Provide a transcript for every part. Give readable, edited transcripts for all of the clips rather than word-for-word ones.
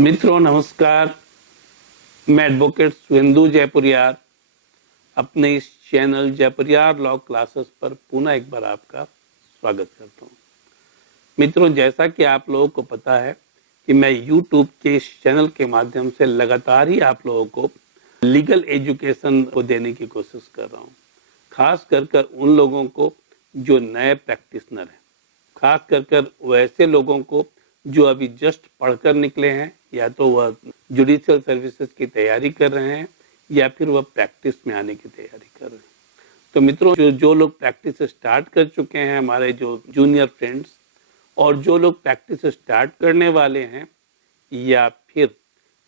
मित्रों नमस्कार, मैं एडवोकेट सुहेंदु जयपुरियार अपने इस चैनल जयपुरियार लॉ क्लासेस पर पुनः एक बार आपका स्वागत करता हूं। मित्रों, जैसा कि आप लोगों को पता है कि मैं YouTube के इस चैनल के माध्यम से लगातार ही आप लोगों को लीगल एजुकेशन को देने की कोशिश कर रहा हूं, खास कर उन लोगों को जो नए प्रैक्टिशनर हैं, खास कर वैसे लोगों को जो अभी जस्ट पढ़कर निकले हैं, या तो वह जुडिशियल सर्विसेज की तैयारी कर रहे हैं या फिर वह प्रैक्टिस में आने की तैयारी कर रहे हैं। तो मित्रों, जो लोग प्रैक्टिस स्टार्ट कर चुके हैं, हमारे जो जूनियर फ्रेंड्स, और जो लोग प्रैक्टिस स्टार्ट करने वाले हैं, या फिर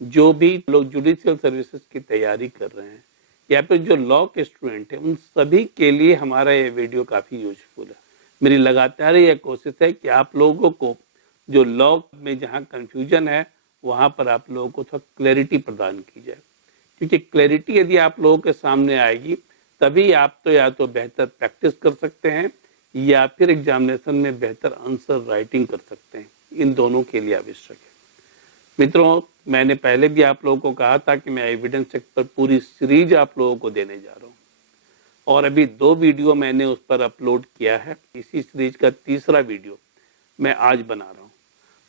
जो भी लोग जुडिशियल सर्विसेज की तैयारी कर रहे हैं, या फिर जो लॉ के स्टूडेंट हैं, उन सभी के लिए हमारा ये वीडियो काफ़ी यूजफुल है। मेरी लगातार यह कोशिश है कि आप लोगों को जो लॉ में जहाँ कंफ्यूजन है, वहाँ पर आप लोगों को थोड़ा क्लैरिटी प्रदान की जाए, क्योंकि क्लैरिटी यदि आप लोगों के सामने आएगी तभी आप तो या तो बेहतर प्रैक्टिस कर सकते हैं या फिर एग्जामिनेशन में बेहतर आंसर राइटिंग कर सकते हैं। इन दोनों के लिए आवश्यक है। मित्रों, मैंने पहले भी आप लोगों को कहा था कि मैं एविडेंस एक्ट पर पूरी सीरीज आप लोगों को देने जा रहा हूँ, और अभी 2 वीडियो मैंने उस पर अपलोड किया है। इसी सीरीज का तीसरा वीडियो मैं आज बना रहा हूँ,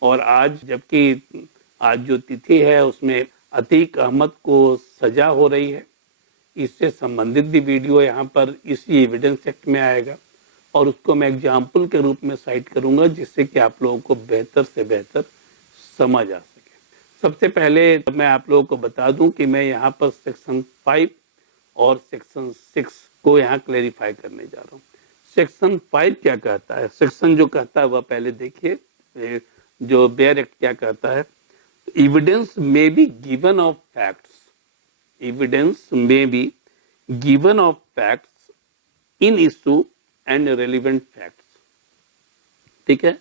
और आज जबकि आज जो तिथि है उसमें अतीक अहमद को सजा हो रही है, इससे संबंधित भी वीडियो यहाँ पर इसी एविडेंस एक्ट में आएगा, और उसको मैं एग्जाम्पल के रूप में साइट करूँगा, जिससे कि आप लोगों को बेहतर से बेहतर समझ आ सके। सबसे पहले मैं आप लोगों को बता दूं कि मैं यहाँ पर सेक्शन 5 और सेक्शन 6 को यहाँ क्लेरिफाई करने जा रहा हूँ। सेक्शन 5 क्या कहता है? सेक्शन जो कहता है वह पहले देखिए, जो बेयर एक्ट क्या कहता है। Evidence may be given of facts, evidence may be given of facts in issue and relevant facts. ठीक है,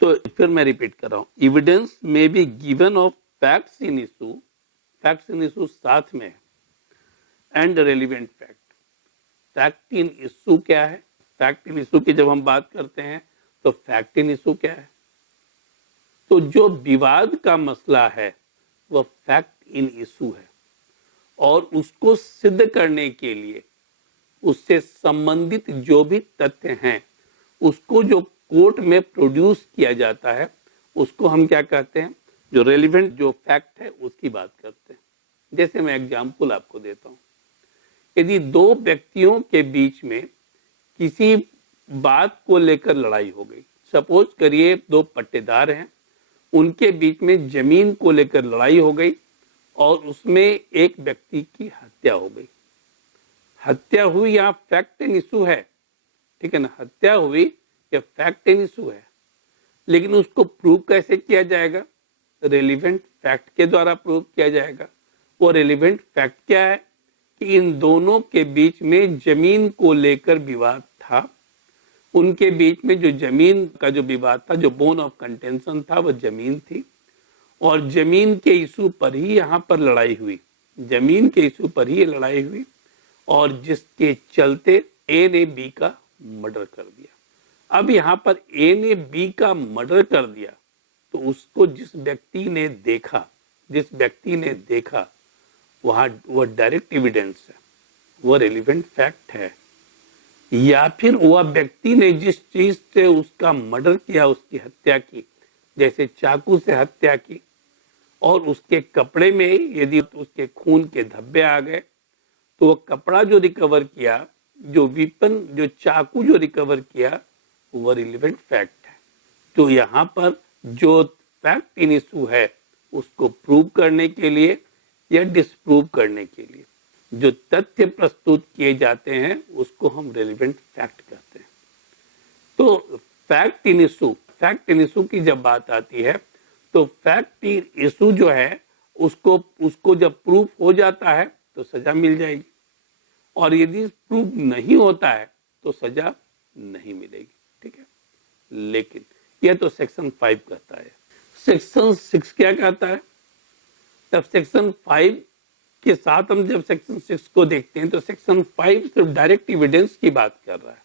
तो फिर मैं रिपीट कर रहा हूं, evidence may be given of facts in issue, facts in issue साथ में है, and relevant fact. Fact in issue क्या है? फैक्ट इन इशू की जब हम बात करते हैं तो फैक्ट इन इशू क्या है? तो जो विवाद का मसला है वह फैक्ट इन इशू है, और उसको सिद्ध करने के लिए उससे संबंधित जो भी तथ्य हैं उसको जो कोर्ट में प्रोड्यूस किया जाता है उसको हम क्या कहते हैं? जो रेलिवेंट जो फैक्ट है उसकी बात करते हैं। जैसे मैं एग्जांपल आपको देता हूं, यदि 2 व्यक्तियों के बीच में किसी बात को लेकर लड़ाई हो गई, सपोज करिए 2 पट्टेदार हैं, उनके बीच में जमीन को लेकर लड़ाई हो गई और उसमें एक व्यक्ति की हत्या हो गई। हत्या हुई, यहाँ फैक्ट इन इशू है, ठीक है ना? हत्या हुई, यह फैक्ट इन इशू है, लेकिन उसको प्रूव कैसे किया जाएगा? रेलिवेंट फैक्ट के द्वारा प्रूव किया जाएगा। वो रेलिवेंट फैक्ट क्या है कि इन दोनों के बीच में जमीन को लेकर विवाद था। उनके बीच में जो जमीन का जो विवाद था, जो बोन ऑफ कंटेंशन था, वह जमीन थी, और जमीन के इशू पर ही यहाँ पर लड़ाई हुई, जमीन के इशू पर ही लड़ाई हुई, और जिसके चलते ए ने बी का मर्डर कर दिया। अब यहाँ पर ए ने बी का मर्डर कर दिया, तो उसको जिस व्यक्ति ने देखा वह डायरेक्ट एविडेंस है, वह रेलिवेंट फैक्ट है। या फिर वह व्यक्ति ने जिस चीज से उसका मर्डर किया, उसकी हत्या की, जैसे चाकू से हत्या की, और उसके कपड़े में यदि उसके खून के धब्बे आ गए, तो वह कपड़ा जो रिकवर किया, जो वेपन, जो चाकू जो रिकवर किया, वह रिलेवेंट फैक्ट है। तो यहाँ पर जो फैक्ट इन इशू है उसको प्रूव करने के लिए या डिसप्रूव करने के लिए जो तथ्य प्रस्तुत किए जाते हैं उसको हम रेलिवेंट फैक्ट कहते हैं। तो फैक्ट इन इशू की जब बात आती है तो फैक्ट इन इशू जो है उसको जब प्रूफ हो जाता है तो सजा मिल जाएगी, और यदि प्रूफ नहीं होता है तो सजा नहीं मिलेगी। ठीक है, लेकिन यह तो सेक्शन 5 कहता है। सेक्शन 6 क्या कहता है? तब सेक्शन 5 के साथ हम जब सेक्शन 6 को देखते हैं तो सेक्शन 5 सिर्फ डायरेक्ट एविडेंस की बात कर रहा है।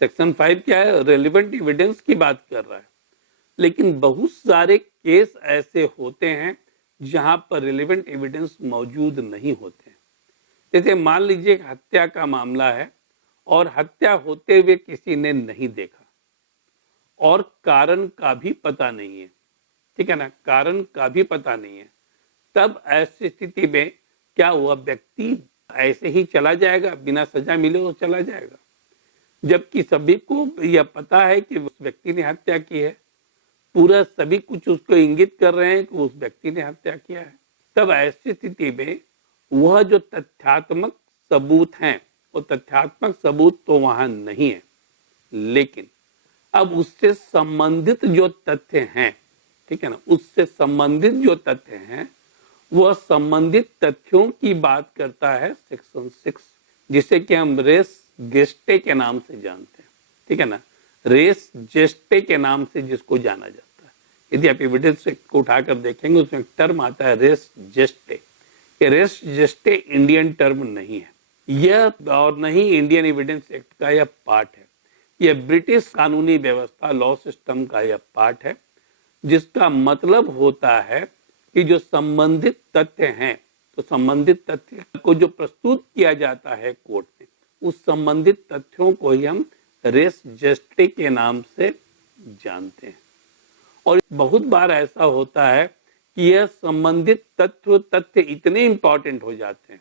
सेक्शन 5 क्या है? रेलिवेंट एविडेंस की बात कर रहा है, लेकिन बहुत सारे केस ऐसे होते हैं जहां पर रिलेवेंट एविडेंस मौजूद नहीं होते हैं। जैसे मान लीजिए हत्या का मामला है और हत्या होते हुए किसी ने नहीं देखा और कारण का भी पता नहीं है, ठीक है ना, कारण का भी पता नहीं है, तब ऐसी स्थिति में क्या हुआ, व्यक्ति ऐसे ही चला जाएगा, बिना सजा मिले वो चला जाएगा, जबकि सभी को यह पता है कि उस व्यक्ति ने हत्या की है, पूरा सभी कुछ उसको इंगित कर रहे हैं कि उस व्यक्ति ने हत्या किया है। तब ऐसी स्थिति में वह जो तथ्यात्मक सबूत हैं, वो तथ्यात्मक सबूत तो वहां नहीं है, लेकिन अब उससे संबंधित जो तथ्य हैं, ठीक है ना, उससे संबंधित जो तथ्य हैं वह संबंधित तथ्यों की बात करता है सेक्शन 6, जिसे कि हम रेस जेस्टे के नाम से जानते हैं, ठीक है ना, रेस जेस्टे के नाम से जिसको जाना जाता है। यदि आप एविडेंस को उठाकर देखेंगे उसमें एक टर्म आता है रेस जेस्टे। ये रेस जेस्टे इंडियन टर्म नहीं है यह, और नहीं इंडियन एविडेंस एक्ट का यह पार्ट है। यह ब्रिटिश कानूनी व्यवस्था लॉ सिस्टम का यह पार्ट है, जिसका मतलब होता है कि जो संबंधित तथ्य हैं, तो संबंधित तथ्य को जो प्रस्तुत किया जाता है कोर्ट में, उस संबंधित तथ्यों को ही हम रेस जेस्टे के नाम से जानते हैं। और बहुत बार ऐसा होता है कि यह संबंधित तथ्य इतने इंपॉर्टेंट हो जाते हैं,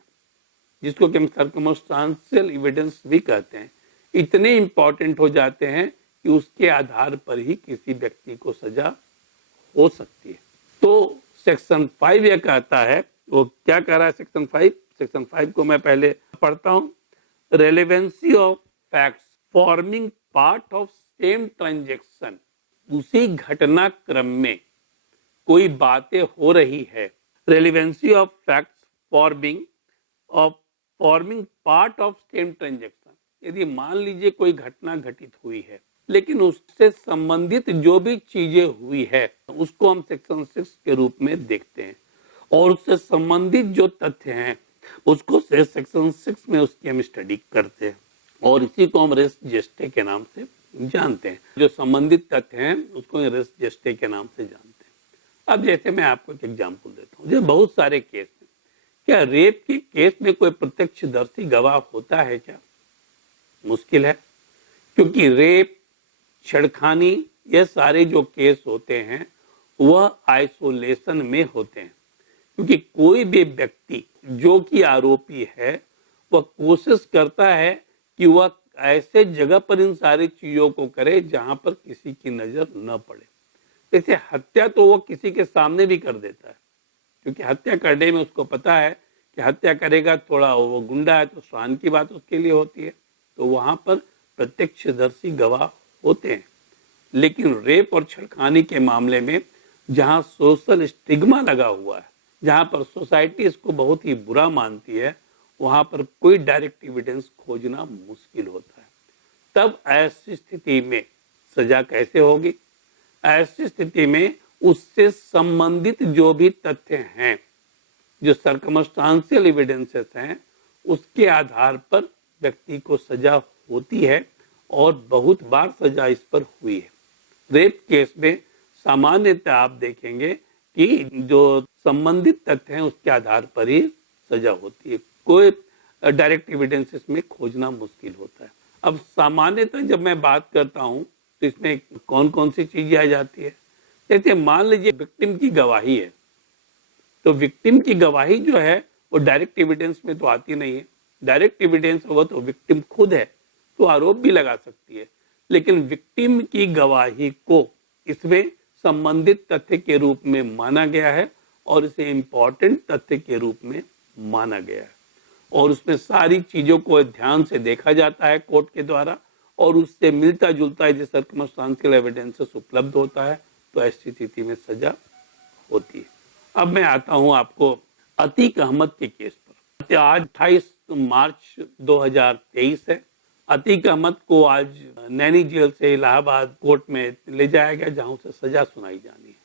जिसको कि हम सर्कमस्टांशियल एविडेंस भी कहते हैं, इतने इंपॉर्टेंट हो जाते हैं कि उसके आधार पर ही किसी व्यक्ति को सजा हो सकती है। तो सेक्शन 5 यह कहता है, वो क्या कह रहा है सेक्शन 5 को मैं पहले पढ़ता हूं। Relevancy of facts forming part of same transaction, उसी घटनाक्रम में कोई बातें हो रही है, relevancy of facts forming part of same transaction. यदि मान लीजिए कोई घटना घटित हुई है, लेकिन उससे संबंधित जो भी चीजें हुई है उसको हम सेक्शन 6 के रूप में देखते हैं, और उससे संबंधित जो तथ्य हैं उसको सेक्शन 6 में उसकी हम स्टडी करते हैं, और इसी को हम रेस जेस्टे के नाम से जानते हैं। जो संबंधित तथ्य हैं उसको रेस जेस्टे के नाम से जानते हैं। अब जैसे मैं आपको एक एग्जांपल देता हूँ, जैसे बहुत सारे केस में, क्या रेप के केस में कोई प्रत्यक्षदर्शी गवाह होता है क्या? मुश्किल है, क्योंकि रेप, छेड़खानी, ये सारे जो केस होते हैं वह आइसोलेशन में होते हैं, क्योंकि कोई भी व्यक्ति जो कि आरोपी है वह कोशिश करता है कि वह ऐसे जगह पर इन सारी चीजों को करे जहां पर किसी की नजर न पड़े। जैसे हत्या तो वह किसी के सामने भी कर देता है, क्योंकि हत्या करने में उसको पता है कि हत्या करेगा, थोड़ा वो गुंडा है तो शान की बात उसके लिए होती है, तो वहां पर प्रत्यक्षदर्शी गवाह होते हैं। लेकिन रेप और छेड़खानी के मामले में जहां सोशल स्टिग्मा लगा हुआ है, जहां पर सोसाइटी इसको बहुत ही बुरा मानती है, वहां पर कोई डायरेक्ट एविडेंस खोजना मुश्किल होता है। तब ऐसी स्थिति में सजा कैसे होगी? ऐसी स्थिति में उससे संबंधित जो भी तथ्य हैं, जो सर्कमस्टांशियल एविडेंसेस हैं, उसके आधार पर व्यक्ति को सजा होती है, और बहुत बार सजा इस पर हुई है। रेप केस में सामान्यतः आप देखेंगे कि जो संबंधित तथ्य हैं उसके आधार पर ही सजा होती है, कोई डायरेक्ट एविडेंस इसमें खोजना मुश्किल होता है। अब सामान्यतः जब मैं बात करता हूं तो इसमें कौन कौन सी चीजें आ जाती है? जैसे मान लीजिए विक्टिम की गवाही है, तो विक्टिम की गवाही जो है वो डायरेक्ट एविडेंस में तो आती नहीं है। डायरेक्ट एविडेंस हो तो विक्टिम खुद है तो आरोप भी लगा सकती है, लेकिन विक्टिम की गवाही को इसमें संबंधित तथ्य के रूप में माना गया है, और इसे इंपॉर्टेंट तथ्य के रूप में माना गया है, और उसमें सारी चीजों को ध्यान से देखा जाता है कोर्ट के द्वारा, और उससे मिलता जुलता यदि सर्कमस्टांशियल एविडेंसेस उपलब्ध होता है तो ऐसी स्थिति में सजा होती है। अब मैं आता हूं आपको अतीक अहमद के केस पर। आज 28 मार्च 2023 है। अतीक अहमद को आज नैनी जेल से इलाहाबाद कोर्ट में ले जाया गया, जहां उसे सजा सुनाई जानी है।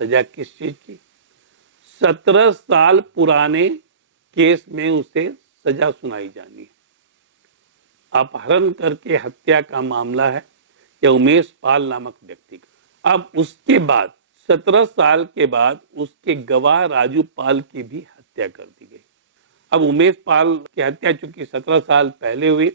सजा किस चीज की? 17 साल पुराने केस में उसे सजा सुनाई जानी है। अपहरण करके हत्या का मामला है, यह उमेश पाल नामक व्यक्ति का। अब उसके बाद 17 साल के बाद उसके गवाह राजू पाल की भी हत्या कर दी गई। अब उमेश पाल की हत्या चूंकि 17 साल पहले हुई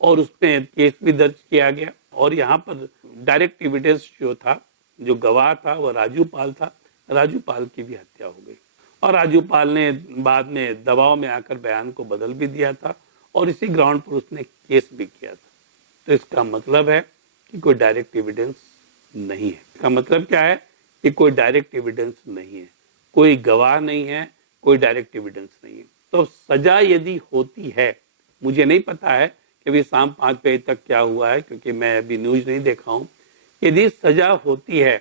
और उसमें केस भी दर्ज किया गया और यहाँ पर डायरेक्ट एविडेंस जो था, जो गवाह था वह राजू पाल था। राजू पाल की भी हत्या हो गई और राजू पाल ने बाद में दबाव में आकर बयान को बदल भी दिया था और इसी ग्राउंड पर उसने केस भी किया था। तो इसका मतलब है कि कोई डायरेक्ट एविडेंस नहीं है। इसका मतलब क्या है कि कोई डायरेक्ट एविडेंस नहीं है, कोई गवाह नहीं है, कोई डायरेक्ट एविडेंस नहीं है। तो सजा यदि होती है, मुझे नहीं पता है कि अभी शाम 5 बजे तक क्या हुआ है क्योंकि मैं अभी न्यूज नहीं देखा हूं। यदि सजा होती है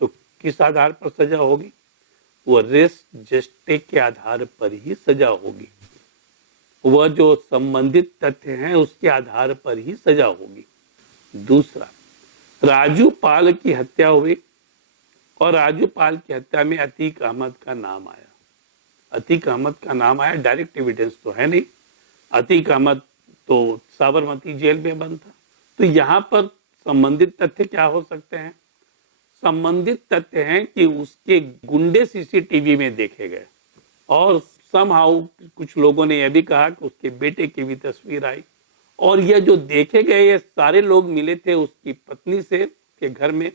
तो किस आधार पर सजा होगी? वो रेस जस्टे के आधार पर ही सजा होगी। वह जो संबंधित तथ्य हैं उसके आधार पर ही सजा होगी। दूसरा, राजू पाल की हत्या हुई और राजू पाल की हत्या में अतीक अहमद का नाम आया। अतीक अहमद का नाम आया, डायरेक्ट एविडेंस तो है नहीं। अतीक अहमद तो साबरमती जेल में बंद था। तो यहाँ पर संबंधित तथ्य क्या हो सकते हैं? संबंधित तथ्य हैं कि उसके गुंडे सीसीटीवी में देखे गए और समहाउ कुछ लोगों ने यह भी कहा कि उसके बेटे की भी तस्वीर आई और यह जो देखे गए ये सारे लोग मिले थे उसकी पत्नी से के घर में।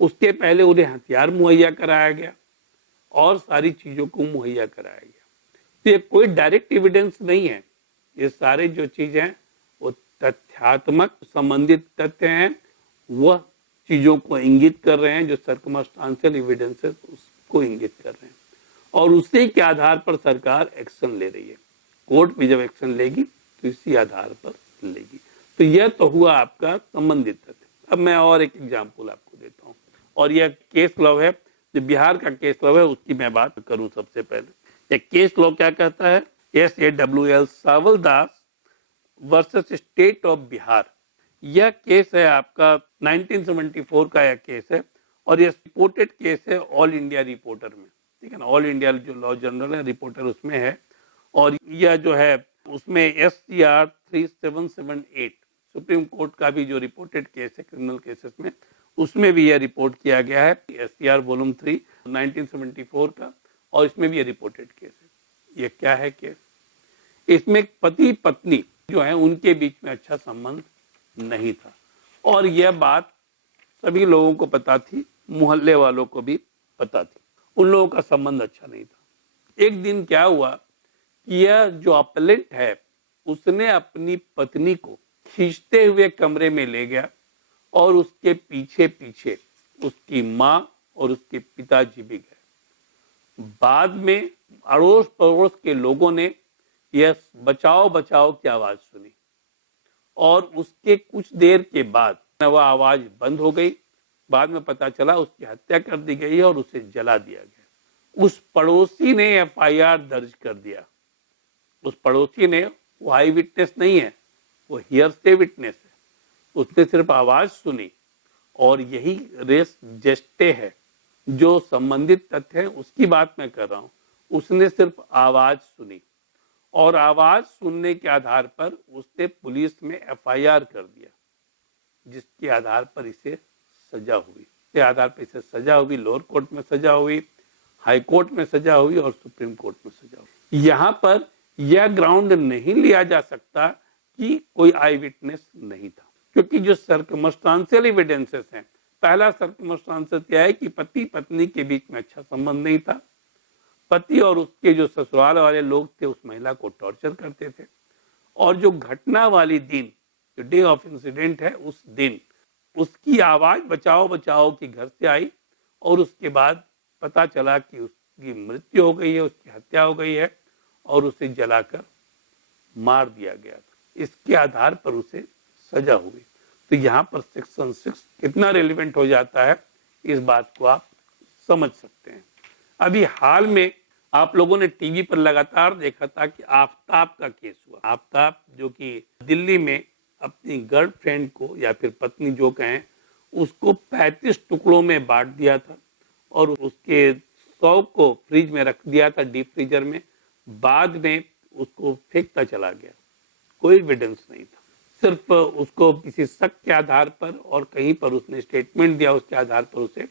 उसके पहले उन्हें हथियार मुहैया कराया गया और सारी चीजों को मुहैया कराया गया। तो ये कोई डायरेक्ट एविडेंस नहीं है। ये सारे जो चीजें हैं वो तथ्यात्मक संबंधित तथ्य हैं, वह चीजों को इंगित कर रहे हैं, जो सर्कमस्टांशियल एविडेंसेस उसको इंगित कर रहे हैं और उसी के आधार पर सरकार एक्शन ले रही है। कोर्ट भी जब एक्शन लेगी तो इसी आधार पर लेगी। तो यह तो हुआ आपका संबंधित तथ्य। अब मैं और एक एग्जाम्पल आपको देता हूँ और यह केस लॉ है, जो बिहार का केस लॉ है उसकी मैं बात करूं। सबसे पहले यह केस लॉ क्या कहता है? SAWL Sawaldas versus state of Bihar. यह केस है आपका 1974 का यह केस है और यह रिपोर्टेड केस है ऑल इंडिया रिपोर्टर में। ठीक है ना, ऑल इंडिया जो लॉ जर्नल है रिपोर्टर उसमें है और यह जो है उसमें SCR 3778 सुप्रीम कोर्ट का भी जो रिपोर्टेड केस है क्रिमिनल केसेस में, उसमें भी यह रिपोर्ट किया गया है। SCR वॉल्यूम 3 1974 का और इसमें भी यह रिपोर्टेड केस है। यह क्या है केस? इसमें पति पत्नी जो है उनके बीच में अच्छा संबंध नहीं था और यह बात सभी लोगों को पता थी, मोहल्ले वालों को भी पता थी। उन लोगों का संबंध अच्छा नहीं था। एक दिन क्या हुआ कि यह जो अपलेंट है उसने अपनी पत्नी को खींचते हुए कमरे में ले गया और उसके पीछे पीछे उसकी मां और उसके पिताजी भी गए। बाद में अड़ोस पड़ोस के लोगों ने यह बचाओ बचाओ की आवाज सुनी और उसके कुछ देर के बाद वह आवाज बंद हो गई। बाद में पता चला उसकी हत्या कर दी गई और उसे जला दिया गया। उस पड़ोसी ने FIR दर्ज कर दिया। उस पड़ोसी ने, वो आई विटनेस नहीं है, वो हियरसे विटनेस है। उसने सिर्फ आवाज सुनी और यही रेस जेस्टे है, जो संबंधित तथ्य है उसकी बात मैं कर रहा हूं। उसने सिर्फ आवाज सुनी और आवाज सुनने के आधार पर उसने पुलिस में FIR कर दिया, जिसके आधार पर इसे सजा हुई। के आधार पर इसे सजा हुई, लोअर कोर्ट में सजा हुई, हाई कोर्ट में सजा हुई और सुप्रीम कोर्ट में सजा हुई। यहां पर यह ग्राउंड नहीं लिया जा सकता कि कोई आई विटनेस नहीं था, क्योंकि जो सर्कमस्टांशियल एविडेंसेस हैं, पहला सर्कमस्टांस क्या है कि पति पत्नी के बीच में अच्छा संबंध नहीं था। पति और उसके जो ससुराल वाले लोग थे उस महिला को टॉर्चर करते थे और जो घटना वाली दिन, जो डे ऑफ इंसिडेंट है, उस दिन उसकी आवाज बचाओ बचाओ की घर से आई और उसके बाद पता चला कि उसकी मृत्यु हो गई है, उसकी हत्या हो गई है और उसे जलाकर मार दिया गया था। इसके आधार पर उसे सजा हुई। तो यहाँ पर सेक्शन 6 कितना रेलिवेंट हो जाता है, इस बात को आप समझ सकते हैं। अभी हाल में आप लोगों ने टीवी पर लगातार देखा था कि आफ्ताब का केस हुआ। आफ्ताब जो कि दिल्ली में अपनी गर्लफ्रेंड को या फिर पत्नी जो कहें उसको 35 टुकड़ों में बांट दिया था और उसके 100 को फ्रिज में रख दिया था, डीप फ्रीजर में। बाद में उसको फेंकता चला गया, कोई एविडेंस नहीं था। सिर्फ उसको किसी शक के आधार पर और कहीं पर उसने स्टेटमेंट दिया, उसके आधार पर उसे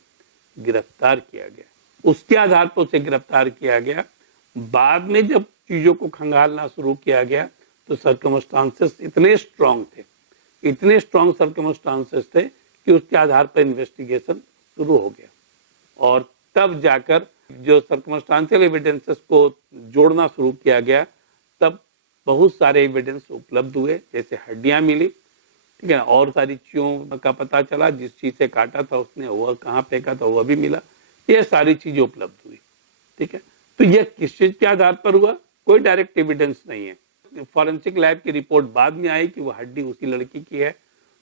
गिरफ्तार किया गया। उसके आधार पर उसे गिरफ्तार किया गया। बाद में जब चीजों को खंगालना शुरू किया गया तो सर्कमस्टांसेस इतने स्ट्रांग थे, इतने स्ट्रांग सर्कमस्टांसेस थे कि उसके आधार पर इन्वेस्टिगेशन शुरू हो गया। और तब जाकर जो सर्कमस्टांशियल एविडेंसेस को जोड़ना शुरू किया गया, तब बहुत सारे एविडेंस उपलब्ध हुए, जैसे हड्डियां मिली, ठीक है, और सारी चीजों का पता चला, जिस चीज से काटा था उसने वह कहाँ फेंका था वह भी मिला, ये सारी चीजें उपलब्ध हुई। ठीक है, तो यह किस चीज के आधार पर हुआ? कोई डायरेक्ट एविडेंस नहीं है। फॉरेंसिक लैब की रिपोर्ट बाद में आई कि वह हड्डी उसी लड़की की है।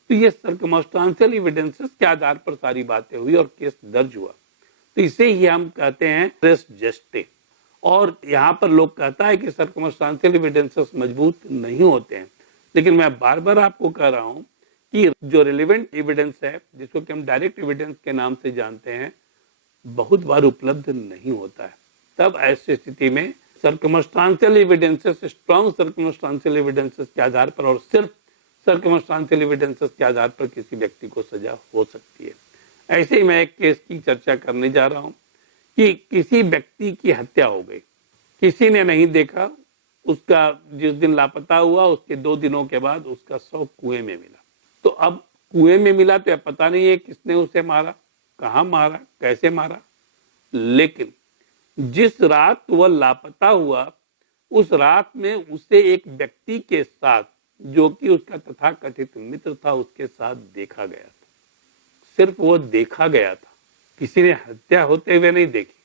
तो ये सर्कमस्टांशियल एविडेंसेस के आधार पर सारी बातें हुई और केस दर्ज हुआ। तो इसे ही हम कहते हैं रेस जेस्टे। और यहाँ पर लोग कहता है कि सर्कमस्टांशियल एविडेंसेस मजबूत नहीं होते हैं, लेकिन मैं बार बार आपको कह रहा हूँ कि जो रिलेवेंट एविडेंस है, जिसको कि हम डायरेक्ट एविडेंस के नाम से जानते हैं, बहुत बार उपलब्ध नहीं होता है। तब ऐसी स्थिति में circumstantial evidences, strong circumstantial evidences के आधार पर और सिर्फ सर्कमस्टांशियल एविडेंसेस के आधार पर किसी व्यक्ति को सजा हो सकती है। ऐसे ही मैं एक केस की चर्चा करने जा रहा हूं कि किसी व्यक्ति की हत्या हो गई, किसी ने नहीं देखा, उसका जिस दिन लापता हुआ उसके 2 दिनों के बाद उसका शव कुएं में मिला। तो अब कुएं में मिला तो पता नहीं है किसने उसे मारा, कहाँ मारा, कैसे मारा, लेकिन जिस रात वह लापता हुआ उस रात में उसे एक व्यक्ति के साथ, जो कि उसका तथाकथित मित्र था, उसके साथ देखा गया था। सिर्फ वो देखा गया था, किसी ने हत्या होते हुए नहीं देखी,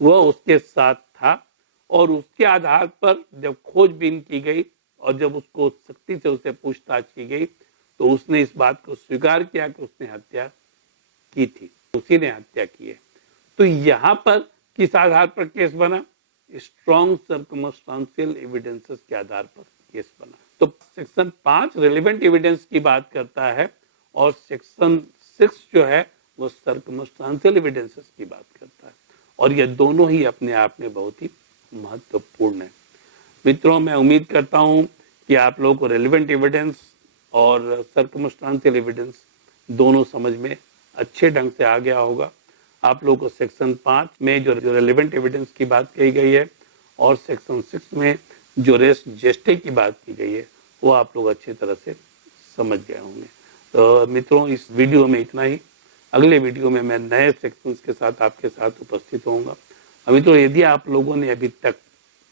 वह उसके साथ था। और उसके आधार पर जब खोजबीन की गई और जब उसको सख्ती से उसे पूछताछ की गई तो उसने इस बात को स्वीकार किया कि उसने हत्या की थी, उसी ने हत्या की है। तो यहाँ पर किस आधार पर केस बना? स्ट्रॉन्ग सर्कमस्टांशियल एविडेंसेस के आधार पर केस बना। तो सेक्शन 5 रिलेवेंट एविडेंस की बात करता है और सेक्शन 6 जो है वो सर्कमस्टांशियल एविडेंसेस की बात करता है, और ये दोनों ही अपने आप में बहुत ही महत्वपूर्ण है। मित्रों, मैं उम्मीद करता हूं कि आप लोगों को रिलेवेंट एविडेंस और सर्कमस्टांशियल एविडेंस दोनों समझ में अच्छे ढंग से आ गया होगा। आप लोगों को सेक्शन 5 में जो रिलेवेंट एविडेंस की बात कही गई है और सेक्शन 6 में जो रेस जेस्टे की बात की गई है वो आप लोग अच्छी तरह से समझ गए होंगे। तो मित्रों, इस वीडियो में इतना ही। अगले वीडियो में मैं नए सेक्शंस के साथ आपके साथ उपस्थित होऊंगा। मित्रों, यदि आप लोगों ने अभी तक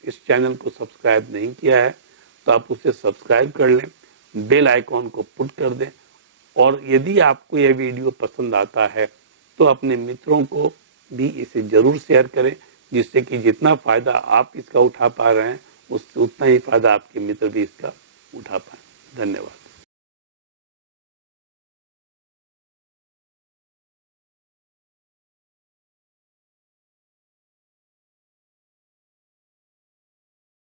इस चैनल को सब्सक्राइब नहीं किया है तो आप उसे सब्सक्राइब कर लें, बेल आइकॉन को पुट कर दें, और यदि आपको यह वीडियो पसंद आता है तो अपने मित्रों को भी इसे जरूर शेयर करें, जिससे कि जितना फायदा आप इसका उठा पा रहे हैं उतना ही फायदा आपके मित्र भी इसका उठा पाए। धन्यवाद।